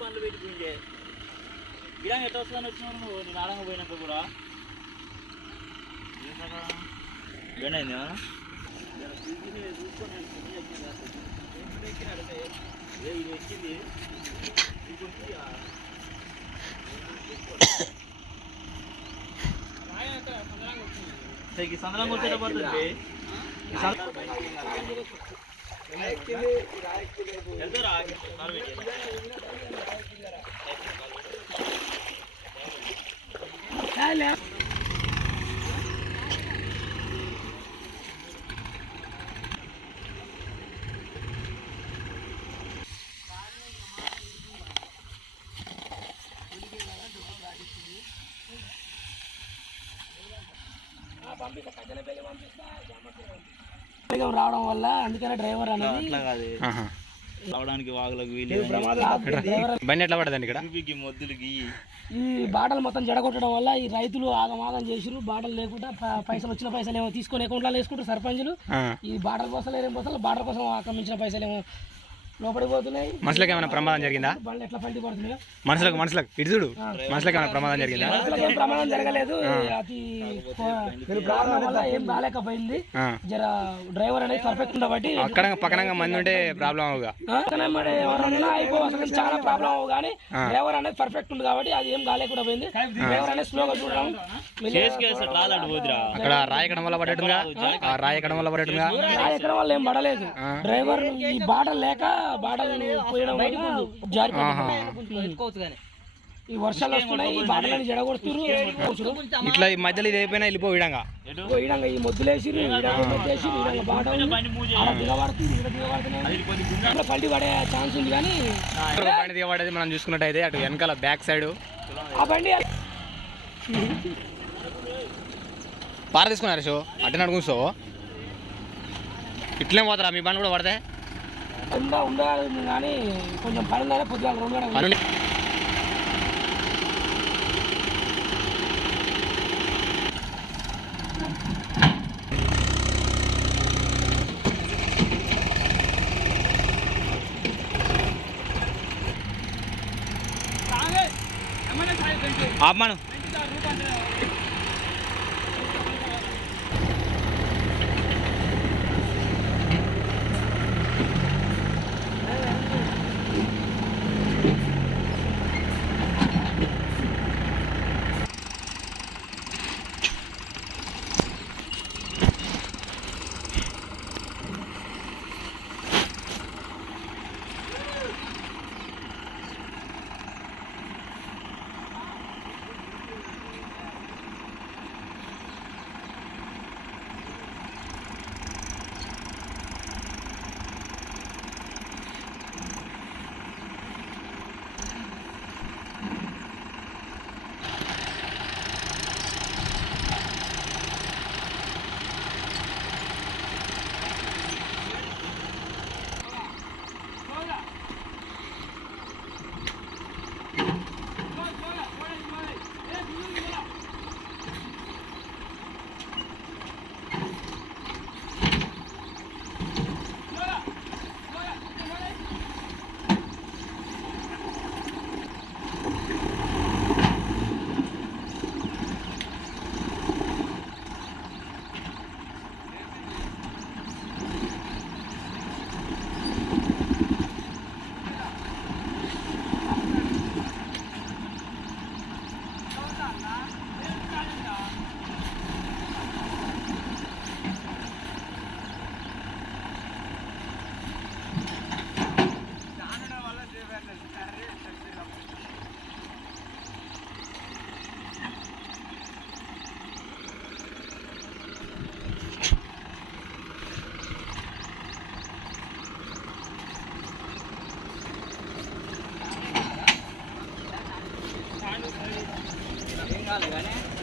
పండ్లు పెట్టుకుంటే ఇలా ఎట్లా వస్తుందని వచ్చినావు నువ్వు నేను ఆడంగా పోయినాక కూడా ఏమైందా చూసుకొని ఇది వచ్చింది సందరం వచ్చేట పడుతుంది రావడం వల్ల అందుకనే డ్రైవర్ అనేది రావడానికి వాగులకు బండి ఎట్లా పడదండి ఇక్కడ మొద్దులకి ఈ బాటలు మొత్తం జడగొట్టడం వల్ల ఈ రైతులు ఆగమాగం చేసిరు. బాటలు లేకుండా పైసలు వచ్చిన పైసలు ఏమో తీసుకొని అకౌంట్లో వేసుకుంటారు సర్పంచులు. ఈ బాటల కోసం ఏం పోతారు, బాటల కోసం ఆక్రమించిన పైసలు ఏమో లోపడిపోతున్నాయి. మనుషులకు ఏమైనా ప్రమాదం జరిగిందా? బండ్లు ఎట్లా పల్లి పడుతున్నాయి మనుషులకు ఇటు చూడు. మనుషులకు ఏమైనా ప్రమాదం జరిగిందా? ఏం ప్రమాదం జరగలేదు. అది వల్ల ఏం కాలేకపోయింది. జర డ్రైవర్ అనేది పర్ఫెక్ట్ ఉండబట్టి అక్కడ పక్కన మంది ఉంటే ప్రాబ్లం అవుగా ఎవరన్నా అయిపోయి చాలా ప్రాబ్లం అవ్వు కానీ డ్రైవర్ అనేది పర్ఫెక్ట్ ఉంది కాబట్టి అది ఏం కాలేకుండా పోయింది. డ్రైవర్ అనేది స్లోగా చూడడం అక్కడ రాయకడం వల్ల పడేట్టుగా రాయకడం వల్ల ఏం పడలేదు. డ్రైవర్ ఈ బాటలు లేక బాటలు పోయడం ఈ వర్షాలు వస్తున్నాయి. ఈ బాటలని జడగొడుతున్నారు. ఇట్లా ఈ మధ్యలో ఇది అయిపోయినా వెళ్ళిపోయిడంగా ఈ మొద్దులేసి పల్లి పడే ఛాన్స్ ఉంది కానీ బండి దిగబడేది మనం చూసుకున్నట్టయితే అటు వెనకాల బ్యాక్ సైడ్ ఆ బండి పార తీసుకున్నారు షో అట్టే నడుగుసో ఇట్లే పోతారా మీ బండి కూడా పడితే ఉండాలి కానీ కొంచెం పని ఉండాలి. పొద్దుగా రెండు ఆపమాను కానీ